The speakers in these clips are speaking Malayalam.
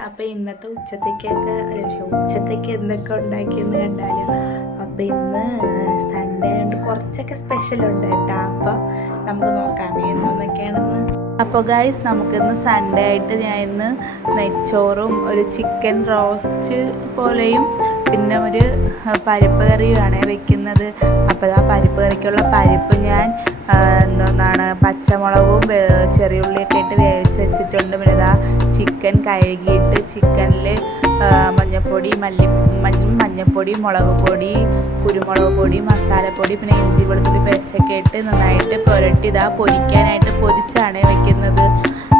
അപ്പം ഇന്നത്തെ ഉച്ചത്തേക്ക് എന്തൊക്കെ ഉണ്ടാക്കിയെന്ന് കണ്ടാലും അപ്പം ഇന്ന് സൺഡേ ആയതുകൊണ്ട് കുറച്ചൊക്കെ സ്പെഷ്യലുണ്ട് കേട്ടോ. അപ്പം നമുക്ക് നോക്കാം എന്നൊക്കെയാണെന്ന്. അപ്പോൾ ഗൈസ്, നമുക്കിന്ന് സൺഡേ ആയിട്ട് ഞാൻ ഇന്ന് നെയ്ച്ചോറും ഒരു ചിക്കൻ റോസ്റ്റ് പോലെയും പിന്നെ ഒരു പരിപ്പ് കറിയുമാണ് വെക്കുന്നത്. അപ്പോൾ ആ പരിപ്പ് കറിക്കുള്ള പരിപ്പ് ഞാൻ പച്ചമുളകും ചെറിയുള്ളിയൊക്കെ ഇട്ട് വേവിച്ച് വെച്ചിട്ടുണ്ട്. പിന്നെ ഇതാ ചിക്കൻ കഴുകിയിട്ട് ചിക്കനിൽ മഞ്ഞൾപ്പൊടി, മഞ്ഞൾപ്പൊടി, മുളക് പൊടി, കുരുമുളക് പൊടി, മസാലപ്പൊടി, പിന്നെ ഇഞ്ചി വെളുത്തുള്ളി പേസ്റ്റൊക്കെ ഇട്ട് നന്നായിട്ട് പുരട്ടി ഇതാ പൊരിക്കാനായിട്ട് പൊരിച്ചാണ് വെക്കുന്നത്.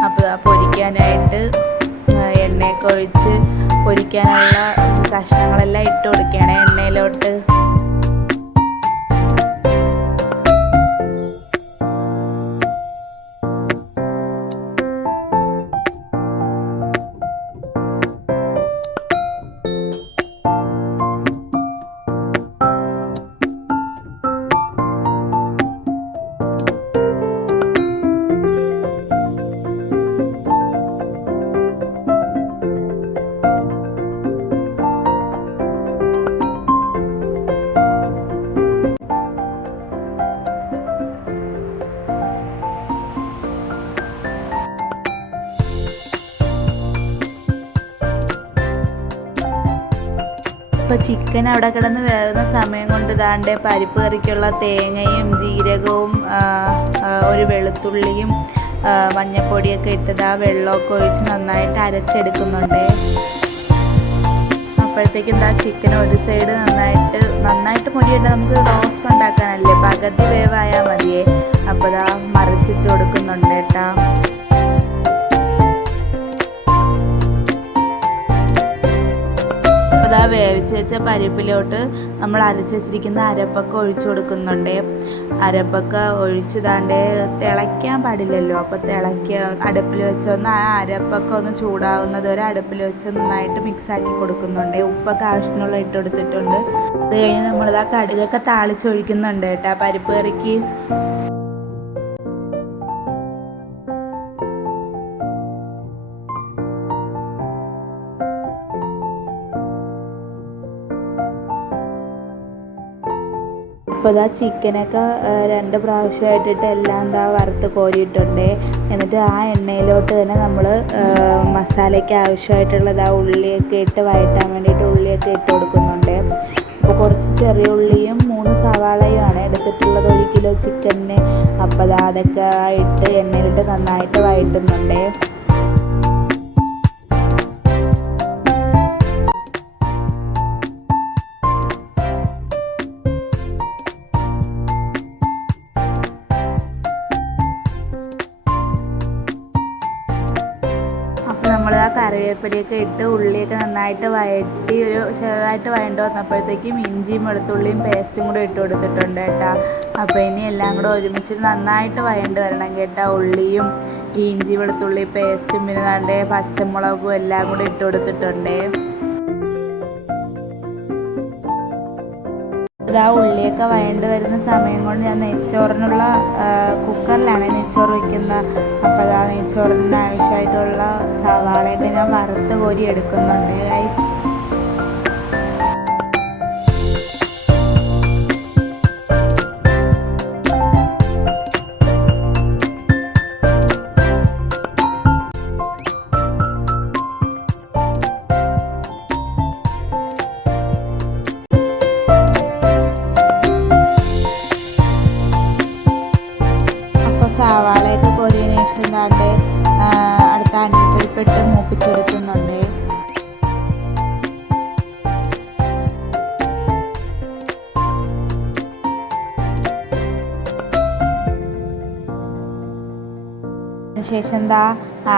അപ്പോൾ പൊരിക്കാനായിട്ട് എണ്ണയൊക്കെ ഒഴിച്ച് പൊരിക്കാനുള്ള കഷ്ണങ്ങളെല്ലാം ഇട്ട് കൊടുക്കുകയാണ് എണ്ണയിലോട്ട്. ഇപ്പോൾ ചിക്കൻ അവിടെ കിടന്ന് വേവുന്ന സമയം കൊണ്ട് ദാണ്ടെ പരിപ്പ് കറിക്കുള്ള തേങ്ങയും ജീരകവും ഒരു വെളുത്തുള്ളിയും മഞ്ഞൾപ്പൊടിയൊക്കെ ഇട്ടത് ആ വെള്ളമൊക്കെ ഒഴിച്ച് നന്നായിട്ട് അരച്ചെടുക്കുന്നുണ്ട്. അപ്പോഴത്തേക്കും എന്താ ചിക്കൻ ഒരു സൈഡ് നന്നായിട്ട് മുരിയേണ്ട, നമുക്ക് റോസ്റ്റ് ഉണ്ടാക്കാനല്ലേ, പകുതി വേവായാൽ മതിയേ. അപ്പോൾ ഇതാ മറിച്ചിട്ട് കൊടുക്കുന്നുണ്ട് കേട്ടോ. വേവിച്ച് വെച്ച പരിപ്പിലോട്ട് നമ്മൾ അരച്ച് വെച്ചിരിക്കുന്ന അരപ്പൊക്കെ ഒഴിച്ചു കൊടുക്കുന്നുണ്ട്. അരപ്പൊക്കെ ഒഴിച്ച് താണ്ടേ തിളയ്ക്കാൻ പാടില്ലല്ലോ. അപ്പോൾ അടുപ്പിൽ വെച്ചൊന്ന് ആ അരപ്പൊക്കെ ഒന്ന് ചൂടാവുന്നത് വരെ അടുപ്പിൽ വെച്ച് നന്നായിട്ട് മിക്സാക്കി കൊടുക്കുന്നുണ്ട്. ഉപ്പൊക്കെ ആവശ്യത്തിനുള്ള ഇട്ട് കൊടുത്തിട്ടുണ്ട്. അത് കഴിഞ്ഞ് നമ്മളിതാ കടുകൊക്കെ താളിച്ചൊഴിക്കുന്നുണ്ട് കേട്ടോ പരിപ്പ് കറിക്ക്. അപ്പോൾ ഇതാ ചിക്കനൊക്കെ 2 പ്രാവശ്യമായിട്ടിട്ട് എല്ലാം വറുത്ത് കോരിയിട്ടുണ്ട്. എന്നിട്ട് ആ എണ്ണയിലോട്ട് തന്നെ നമ്മൾ മസാലയ്ക്ക് ആവശ്യമായിട്ടുള്ളത് ഉള്ളിയൊക്കെ ഇട്ട് വഴറ്റാൻ വേണ്ടിയിട്ട് ഉള്ളിയൊക്കെ ഇട്ട് കൊടുക്കുന്നുണ്ട്. അപ്പോൾ കുറച്ച് ചെറിയ ഉള്ളിയും 3 സവാളയുമാണ് എടുത്തിട്ടുള്ളത് 1 കിലോ ചിക്കനിന്. അപ്പോൾ അതൊക്കെ ഇട്ട് എണ്ണയിലിട്ട് നന്നായിട്ട് വഴറ്റുന്നുണ്ട്. നമ്മൾ ആ കറിവേപ്പിലയൊക്കെ ഇട്ട് ഉള്ളിയൊക്കെ നന്നായിട്ട് വഴറ്റി ചെറുതായിട്ട് വഴണ്ട് വന്നപ്പോഴത്തേക്കും ഇഞ്ചിയും വെളുത്തുള്ളിയും പേസ്റ്റും കൂടെ ഇട്ട് കൊടുത്തിട്ടുണ്ട് കേട്ടോ. അപ്പോൾ ഇനി എല്ലാം കൂടെ ഒരുമിച്ചിട്ട് നന്നായിട്ട് വഴണ്ട് വരണം കേട്ടോ. ഉള്ളിയും ഈ ഇഞ്ചി വെളുത്തുള്ളി പേസ്റ്റും പിന്നെ ദാണ്ടെ പച്ചമുളകും എല്ലാം കൂടെ ഇട്ട് കൊടുത്തിട്ടുണ്ട്. ആ ഉള്ളിയൊക്കെ വഴണ്ട് വരുന്ന സമയം കൊണ്ട് ഞാൻ നെയ്ച്ചോറിനുള്ള കുക്കറിലാണ് നെയ്ച്ചോറ് വയ്ക്കുന്നത്. അപ്പോൾ ആ നെയ്ച്ചോറിന് ആവശ്യമായിട്ടുള്ള സവാളയൊക്കെ ഞാൻ വറുത്ത് കോരി എടുക്കുന്നുണ്ട് ഗൈസ്. സവാളയൊക്കെ കോരിയതിന് ശേഷം എന്താണ്ട് അടുത്ത അണ്ടിപ്പരിപ്പിട്ട് മൂപ്പിച്ചെടുക്കുന്നുണ്ട്. ശേഷം എന്താ ആ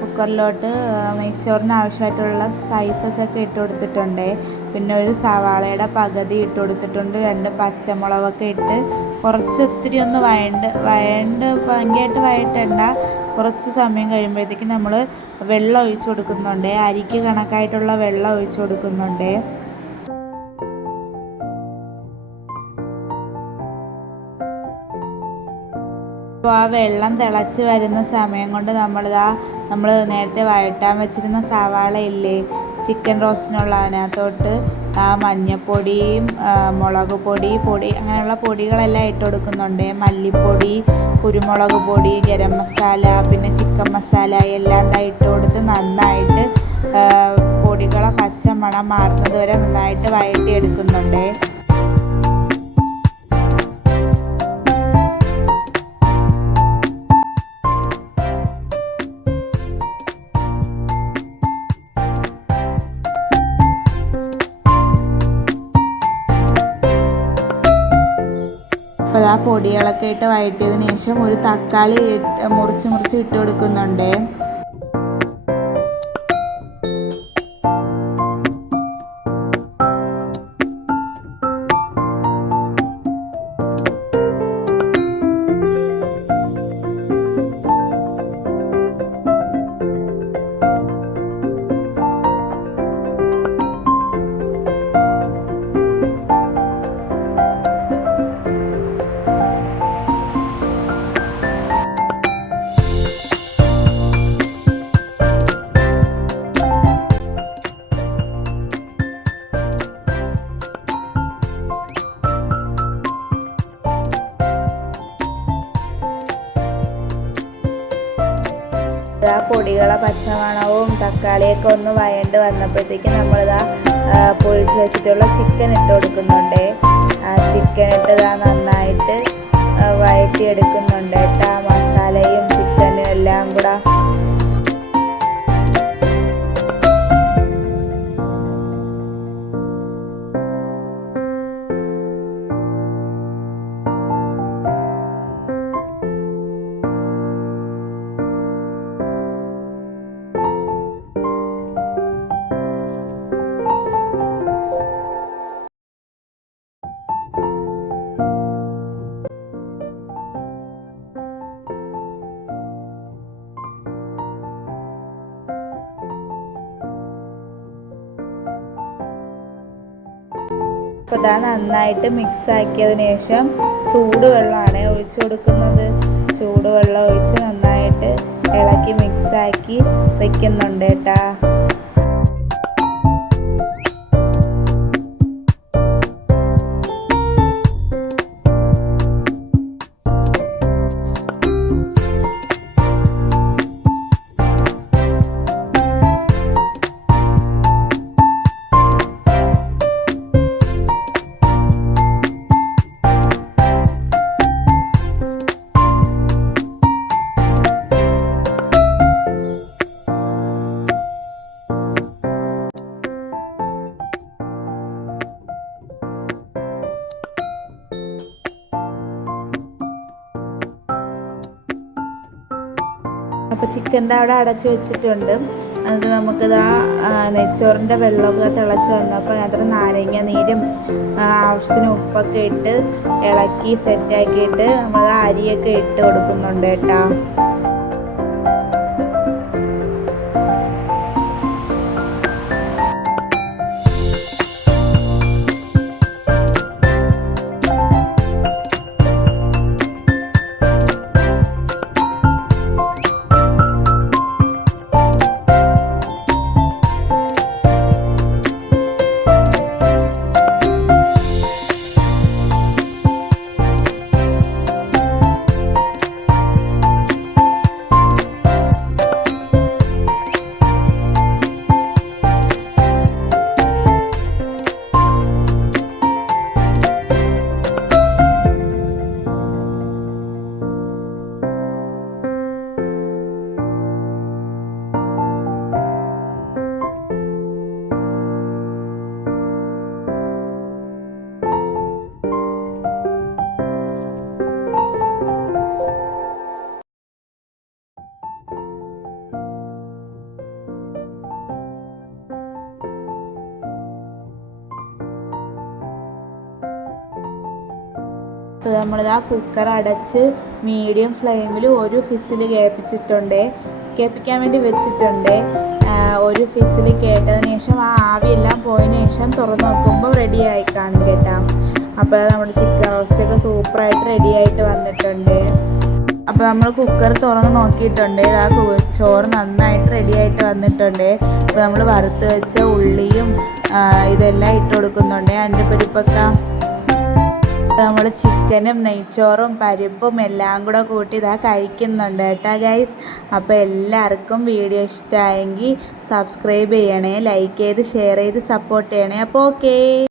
കുക്കറിലോട്ട് നെയ്ച്ചോറിന് ആവശ്യമായിട്ടുള്ള സ്പൈസസൊക്കെ ഇട്ട് കൊടുത്തിട്ടുണ്ട്. പിന്നെ ഒരു സവാളയുടെ പകുതി ഇട്ട് കൊടുത്തിട്ടുണ്ട്. 2 പച്ചമുളകൊക്കെ ഇട്ട് ഒത്തിരി ഒന്ന് ഭയങ്കരമായിട്ട് വഴറ്റണ്ട. കുറച്ച് സമയം കഴിയുമ്പോഴത്തേക്കും നമ്മൾ വെള്ളം ഒഴിച്ചു കൊടുക്കുന്നുണ്ട്. അരിക്ക് കണക്കായിട്ടുള്ള വെള്ളം ഒഴിച്ചു കൊടുക്കുന്നുണ്ട്. അപ്പോൾ ആ വെള്ളം തിളച്ച് വരുന്ന സമയം കൊണ്ട് നമ്മളിതാ നമ്മൾ നേരത്തെ വഴറ്റാൻ വെച്ചിരുന്ന സവാള ഇല്ലേ, ചിക്കൻ റോസ്റ്റിനുള്ള, അതിനകത്തോട്ട് ആ മഞ്ഞൾപ്പൊടിയും മുളക് പൊടി അങ്ങനെയുള്ള പൊടികളെല്ലാം ഇട്ട് കൊടുക്കുന്നുണ്ട്. മല്ലിപ്പൊടി, കുരുമുളക് പൊടി, ഗരം മസാല, പിന്നെ ചിക്കൻ മസാല എല്ലാം ഇട്ട് കൊടുത്ത് നന്നായിട്ട് പൊടികളെ പച്ച മണം മാറുന്നത് വരെ നന്നായിട്ട് വഴറ്റിയെടുക്കുന്നുണ്ട്. അപ്പോൾ ആ പൊടികളൊക്കെ ഇട്ട് വഴറ്റിയതിന് ശേഷം ഒരു തക്കാളി മുറിച്ച് ഇട്ട് കൊടുക്കുന്നുണ്ട്. ആ പൊടികളെ പച്ചമണവും തക്കാളിയൊക്കെ ഒന്ന് വഴണ്ട് വന്നപ്പോഴത്തേക്ക് നമ്മളിതാ പൊരിച്ച് വെച്ചിട്ടുള്ള ചിക്കൻ ഇട്ട് കൊടുക്കുന്നുണ്ട്. ആ ചിക്കൻ ഇട്ട് നന്നായിട്ട് വഴറ്റിയെടുക്കുന്നുണ്ട് കേട്ടോ. മസാലയും ചിക്കനും എല്ലാം കൂടെ. അപ്പോൾ നന്നായിട്ട് മിക്സ് ആക്കിയതിന് ശേഷം ചൂടുവെള്ളമാണ് ഒഴിച്ചു കൊടുക്കുന്നത്. ചൂടുവെള്ളം ഒഴിച്ച് നന്നായിട്ട് ഇളക്കി മിക്സാക്കി വെക്കുന്നുണ്ട് കേട്ടോ. അപ്പോൾ ചിക്കൻ്റെ അവിടെ അടച്ച് വെച്ചിട്ടുണ്ട്. അത് നമുക്കിതാ നെയ്ച്ചോറിൻ്റെ വെള്ളമൊക്കെ തിളച്ച് വന്നപ്പോൾ അതിനകത്ത് നാരങ്ങ നീരും ആവശ്യത്തിന് ഉപ്പൊക്കെ ഇട്ട് ഇളക്കി സെറ്റാക്കിയിട്ട് നമ്മൾ അരിയൊക്കെ ഇട്ട് കൊടുക്കുന്നുണ്ട് കേട്ടോ. അപ്പോൾ നമ്മളിതാ കുക്കർ അടച്ച് മീഡിയം ഫ്ലെയിമിൽ ഒരു ഫിസിൽ കേൾപ്പിക്കാൻ വേണ്ടി വെച്ചിട്ടുണ്ട്. ഒരു ഫിസിൽ കേട്ടതിന് ശേഷം ആ ആവിയെല്ലാം പോയതിന് ശേഷം തുറന്ന് നോക്കുമ്പോൾ റെഡി ആയി കാണും കേട്ടോ. അപ്പോൾ നമ്മുടെ ചിക്കൻ റോസ്റ്റൊക്കെ സൂപ്പറായിട്ട് റെഡി ആയിട്ട് വന്നിട്ടുണ്ട്. അപ്പോൾ നമ്മൾ കുക്കർ തുറന്ന് നോക്കിയിട്ടുണ്ട്. ആ ചോറ് നന്നായിട്ട് റെഡിയായിട്ട് വന്നിട്ടുണ്ട്. അപ്പോൾ നമ്മൾ വറുത്ത് വെച്ച ഉള്ളിയും ഇതെല്ലാം ഇട്ട് കൊടുക്കുന്നുണ്ട്. അതിൻ്റെ പരിപ്പൊക്കെ നമ്മൾ ചിക്കനും നെയ്ച്ചോറും പരിപ്പും എല്ലാം കൂടെ കൂട്ടി ഇതാ കഴിക്കുന്നുണ്ട് കേട്ടോ ഗൈസ്. അപ്പോൾ എല്ലാവർക്കും വീഡിയോ ഇഷ്ടമായെങ്കിൽ സബ്സ്ക്രൈബ് ചെയ്യണേ, ലൈക്ക് ചെയ്ത് ഷെയർ ചെയ്ത് സപ്പോർട്ട് ചെയ്യണേ. അപ്പോൾ ഓക്കേ.